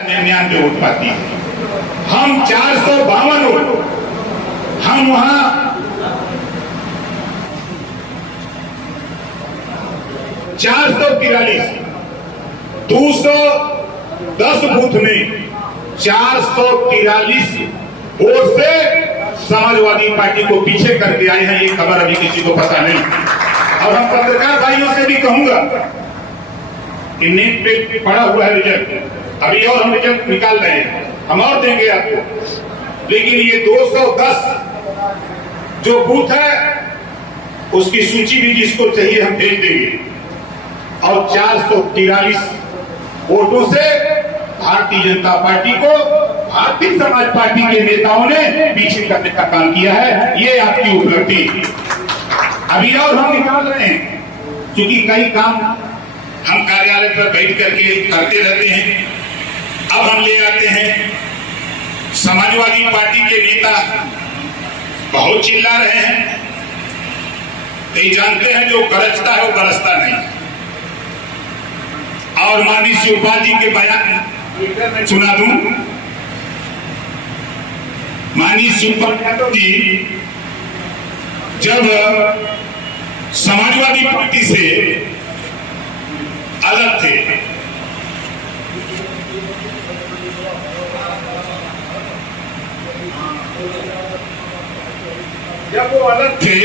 99 vote पाती है। हम 452 वोट, हम वहां 443 210 बूथ में 443 वोट से समाजवादी पार्टी को पीछे करके आए हैं। ये खबर अभी किसी को पता नहीं। और हम पत्रकार भाइयों से भी कहूंगा कि नेट पे पड़ा हुआ है रिजल्ट, अभी और हम रिजल्ट निकाल रहे हैं, हम और देंगे आपको। लेकिन ये 210 जो बूथ है उसकी सूची भी जिसको चाहिए हम भेज देंगे। और 443 वोटों से भारतीय जनता पार्टी को भारतीय समाज पार्टी के नेताओं ने पीछे करने का काम किया है। ये आपकी उपलब्धि। अभी और हम निकाल रहे हैं, क्योंकि कई काम हम कार्यालय पर बैठ करके करते रहते हैं। अब हम ले आते हैं, समाजवादी पार्टी के नेता बहुत चिल्ला रहे हैं, नहीं जानते हैं जो गरजता है वो गरजता नहीं। और माननीय शिवपाल जी के बयान सुना दूं। माननीय शिवपाल जी जब समाजवादी पार्टी से अलग थे, जब वो अलग थे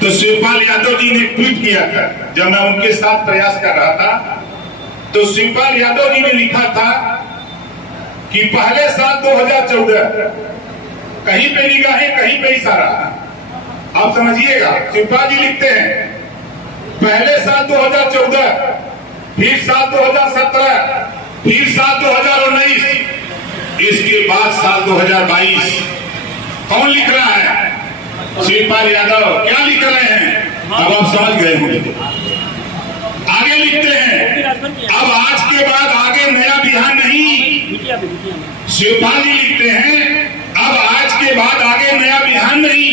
तो शिवपाल यादव जी ने ट्वीट किया था। जब मैं उनके साथ प्रयास कर रहा था तो शिवपाल यादव जी ने लिखा था कि पहले साल 2014 कहीं पे निगाहें कहीं पे इशारा। आप समझिएगा, शिवपाल जी लिखते हैं पहले साल 2014, फिर साल 2017, फिर साल 2019, इसके बाद साल 2022। कौन लिख रहा है? शिवपाल यादव। क्या लिख रहे हैं? अब आप समझ गए होंगे। आगे लिखते हैं, अब आज के बाद आगे नया बिहार नहीं। शिवपाल जी लिखते हैं, अब आज के बाद आगे नया बिहार नहीं,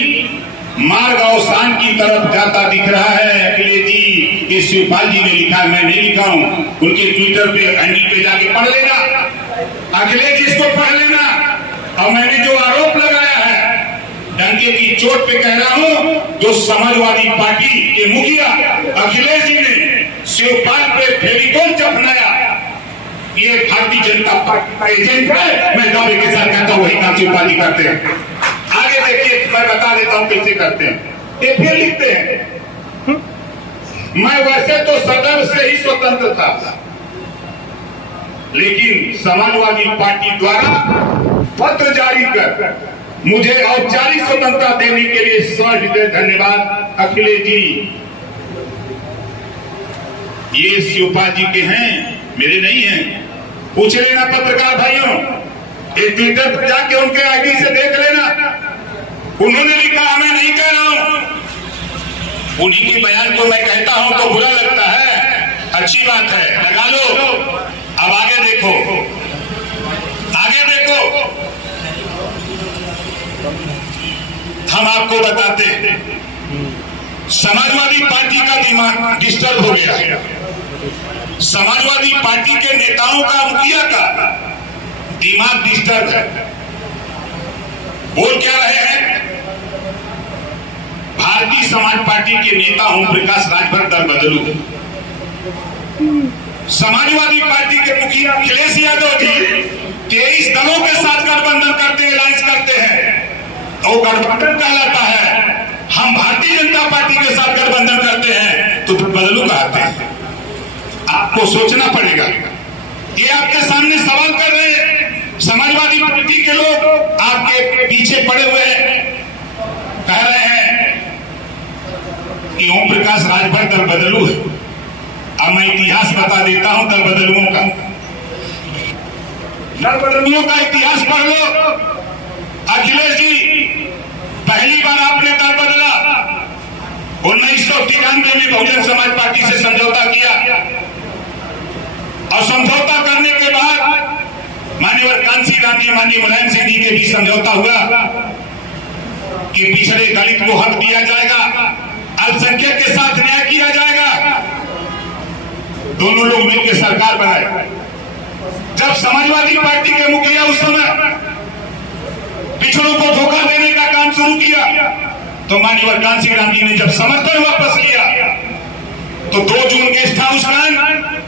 मार्ग अवसान की तरफ जाता दिख रहा है। अखिलेश जी, ये शिवपाल जी ने लिखा, मैं नहीं लिखा हूं। उनके ट्विटर पे हैंडल पे जाके पढ़ लेना। अखिलेश जी इसको पढ़ लेना। और मैंने जो आरोप लगाया है, डंके की चोट पे कह रहा हूं, जो समाजवादी पार्टी के मुखिया अखिलेश जी ने शिवपाल पे फेविकोल चपनाया, ये भारतीय जनता पार्टी का एजेंट है। मैं दावे के साथ कहता हूं वही काम शिवपाल जी करते हैं। आगे देखिए, मैं बता देता हूं कैसे करते हैं। ये फिर लिखते हैं, मैं वैसे तो सदैव से ही स्वतंत्र था, लेकिन समाजवादी पार्टी द्वारा पत्र जारी कर मुझे औपचारिक स्वतंत्रता देने के लिए सहृदय धन्यवाद अखिलेश जी। ये शिवपाल जी के हैं, मेरे नहीं हैं। पूछ लेना पत्रकार भाइयों, एक ट्विटर पर जाके उनके आईडी से देख लेना। उन्होंने लिखा, मैं नहीं कह रहा हूं। उन्हीं के बयान को मैं कहता हूं तो बुरा लगता है। अच्छी बात है, लगा लो। अब आगे देखो, आगे देखो। हम आपको बताते हैं, समाजवादी पार्टी का दिमाग डिस्टर्ब हो गया है। समाजवादी पार्टी के नेताओं का, मुखिया का दिमाग डिस्टर्ब है। बोल क्या रहे हैं? भारतीय समाज पार्टी के नेता ओम प्रकाश राजभर दल बदलू। समाजवादी पार्टी के मुखिया अखिलेश यादव जी 23 दलों के साथ गठबंधन करते हैं, अलायंस करते हैं, तो गठबंधन कहलाता है। हम भारतीय जनता पार्टी के साथ गठबंधन करते हैं तो बदलू कहते हैं। आपको सोचना पड़ेगा। ये आपके सामने सवाल कर रहे हैं, समाजवादी पार्टी के लोग आपके पीछे पड़े हुए हैं, कह रहे हैं कि ओम प्रकाश राजभर दल बदलू है। अब मैं इतिहास बता देता हूं दल बदलुओं का। दल बदलुओं का इतिहास पढ़ लो। अखिलेश जी, पहली बार आपने दल बदला 1993 में बहुजन समाज पार्टी से समझौता किया। और समझौता करने के बाद मान्यवर कांसी गांधी, माननीय मुलायम सिंह जी के भी समझौता हुआ कि पिछड़े दलित को हक दिया जाएगा, अल्पसंख्यक के साथ न्याय किया जाएगा। दोनों लोग मिलकर सरकार बनाए। जब समाजवादी पार्टी के मुखिया उस समय पिछड़ों को धोखा देने का काम शुरू किया, तो माननीय कांशीराम जी ने जब समर्थन वापस लिया, तो 2 जून गेस्ट हाउस में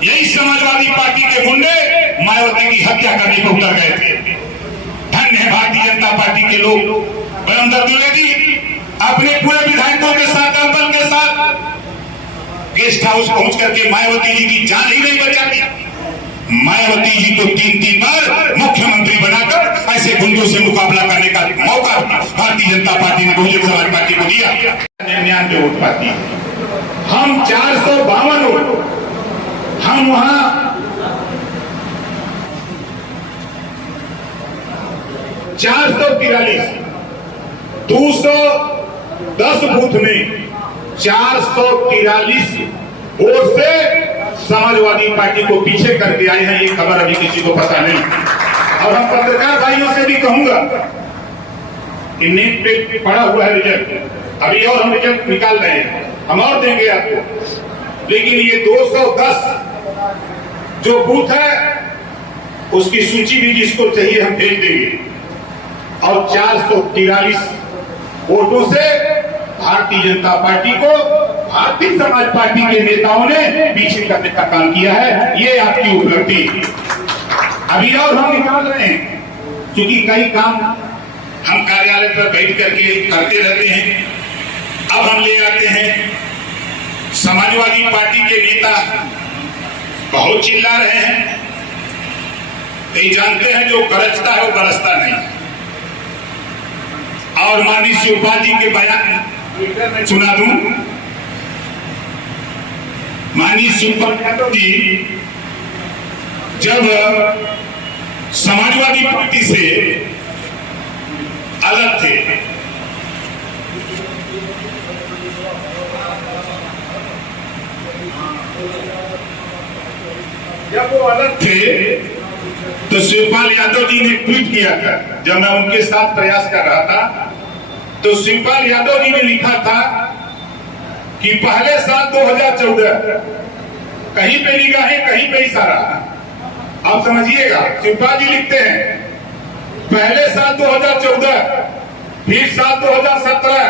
यही समाजवादी पार्टी के गुंडे मायावती की हत्या करने को उतर गए थे। धन्य है भारतीय जनता पार्टी के लोग। बलवंतर द्विवेदी अपने पूरे विधायकों के साथ, दल बल के साथ गेस्ट हाउस पहुंच करके मायावती जी की जान ही नहीं बचाती। मायावती जी को 3 बार मुख्यमंत्री बनाकर ऐसे गुंडों से मुकाबला करने का मौका भारतीय जनता पार्टी ने बहुजन समाज पार्टी को दिया। 99 वोट पाती है, हम 452 वोट, हम वहां 443 210 बूथ में 443 वोट से समाजवादी पार्टी को पीछे करके आए हैं। ये खबर अभी किसी को पता नहीं। और हम पत्रकार भाइयों से भी कहूंगा कि नेट पे पड़ा हुआ है रिजल्ट, अभी और हम रिजल्ट निकाल रहे हैं, हम और देंगे आपको। लेकिन ये 210 जो बूथ है उसकी सूची भी जिसको चाहिए हम भेज देंगे। और 443 वोटों से भारतीय जनता पार्टी को भारतीय समाज पार्टी के नेताओं ने पीछे करने का काम किया है। ये आपकी उपलब्धि। अभी और हम निकाल रहे हैं, क्योंकि कई काम हम कार्यालय पर बैठ करके करते रहते हैं। अब हम ले आते हैं, समाजवादी पार्टी के नेता बहुत चिल्ला रहे हैं, नहीं जानते हैं जो गरजता है वो बरसता नहीं। और माननीय शिवपाल जी के बयान में सुना दूं। माननीय शिवपाल जी जब समाजवादी पार्टी से अलग थे, जब वो अलग थे तो शिवपाल यादव जी ने ट्वीट किया था। जब मैं उनके साथ प्रयास कर रहा था तो शिवपाल यादव जी ने लिखा था कि पहले साल 2014, कहीं पे निगाहें कहीं पे इशारा। आप समझिएगा, शिवपाल जी लिखते हैं पहले साल 2014, फिर साल 2017,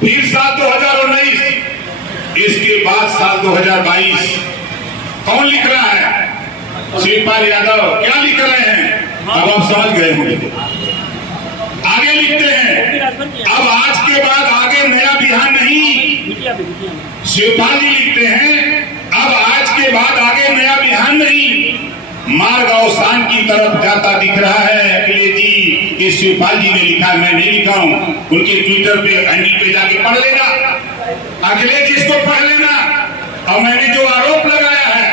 फिर साल 2019, इसके बाद साल 2022। कौन लिख रहा है? शिवपाल यादव। क्या लिख रहे हैं? अब आप समझ गए होंगे। आगे लिखते हैं, अब आज के बाद आगे नया बिहान नहीं। शिवपाल जी लिखते हैं, अब आज के बाद आगे नया बिहान नहीं, मार्ग अवसान की तरफ जाता दिख रहा है। अखिलेश जी, ये शिवपाल जी ने लिखा, मैं नहीं लिखा हूं। उनके ट्विटर पे हैंडल पे जाके पढ़ लेना। अखिलेश जी इसको पढ़ लेना। और मैंने जो आरोप लगाया है,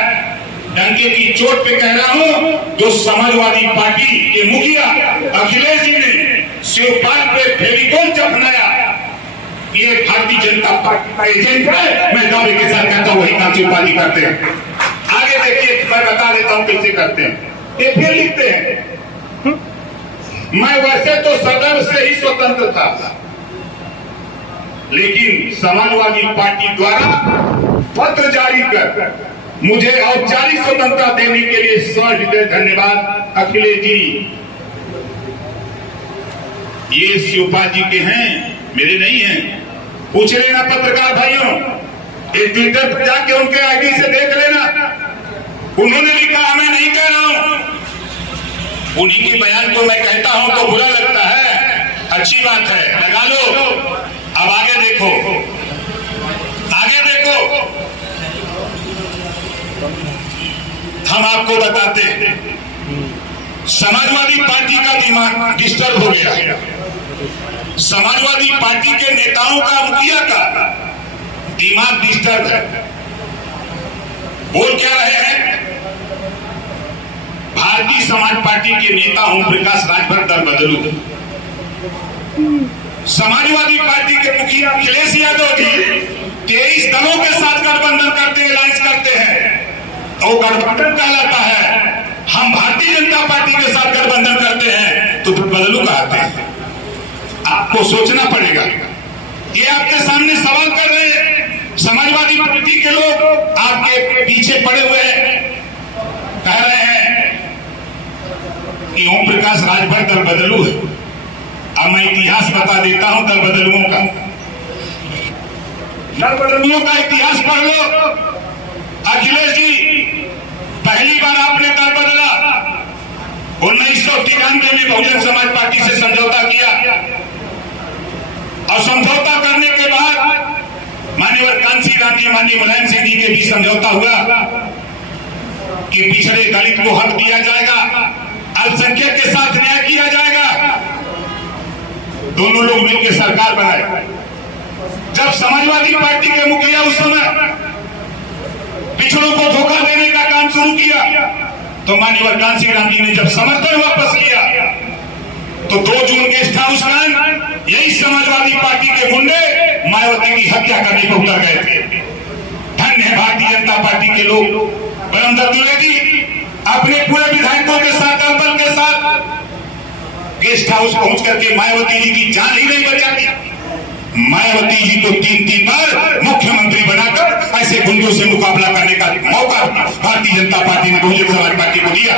डंके की चोट पे कह रहा हूं, जो समाजवादी पार्टी के मुखिया अखिलेश जी ने शिवपाल पे फेविकोल चपनाया, ये भारतीय जनता पार्टी का एजेंट है। मैं दावे के साथ कहता हूं वही काम शिवपाल जी करते हैं। आगे देखिए, मैं बता देता हूं कैसे करते हैं। ये फिर लिखते हैं, मैं वैसे तो सदैव से ही स्वतंत्र था, लेकिन समाजवादी पार्टी द्वारा पत्र जारी कर मुझे औपचारिक स्वतंत्रता देने के लिए सहृदय धन्यवाद। अखिलेश जी, ये शिवपाल जी के हैं, मेरे नहीं हैं। पूछ लेना पत्रकार भाइयों, एक ट्विटर पर जाके उनके आईडी से देख लेना। उन्होंने लिखा, मैं नहीं कह रहा हूं। उन्हीं के बयान को मैं कहता हूं तो बुरा लगता है। अच्छी बात है, लगा लो। अब आगे देखो, आगे देखो। हम आपको बताते हैं, समाजवादी पार्टी का दिमाग डिस्टर्ब हो गया। समाजवादी पार्टी के नेताओं का, मुखिया का दिमाग डिस्टर्ब है। बोल क्या रहे हैं? भारतीय समाज पार्टी के नेता ओम प्रकाश राजभर दल बदलू। समाजवादी पार्टी के मुखिया अखिलेश यादव जी 23 दलों के साथ गठबंधन करते हैं, अलायंस करते हैं, तो गठबंधन कहलाता है। हम भारतीय जनता पार्टी के साथ गठबंधन करते हैं तो बदलू कहते हैं। आपको सोचना पड़ेगा। ये आपके सामने सवाल कर रहे हैं, समाजवादी पार्टी के लोग आपके पीछे पड़े हुए हैं, कह रहे हैं कि ओम प्रकाश राजभर दल बदलू है। अब मैं इतिहास बता देता हूं दल बदलुओं का। दल बदलुओं का इतिहास पढ़ लो। अखिलेश जी, पहली बार आपने दल बदला 1993 में बहुजन समाज पार्टी से समझौता किया और समझौता करने के बाद मान्यवर कांसी राम जी, माननीय मुलायम सिंह जी के बीच समझौता हुआ कि पिछड़े दलित को हक दिया जाएगा, अल्पसंख्यक के साथ न्याय किया जाएगा। दोनों लोग मिलकर सरकार बनाए। जब समाजवादी पार्टी के मुखिया उस समय पिछड़ों को धोखा देने का काम शुरू किया तो मान्यवर कांसी राम जी ने जब समर्थन वापस लिया तो 2 जून गेस्ट हाउस में यही समाजवादी पार्टी के गुंडे मायावती की हत्या करने को उतर गए थे। धन्य है भारतीय जनता पार्टी के लोग। बलमदर द्विवेदी अपने पूरे विधायकों के साथ, दल बल के साथ गेस्ट हाउस पहुंच करके मायावती जी की जान ही नहीं बचाती। मायावती जी को 3 बार मुख्यमंत्री बनाकर ऐसे गुंडों से मुकाबला करने का मौका भारतीय जनता पार्टी ने बहुजन समाज पार्टी को दिया।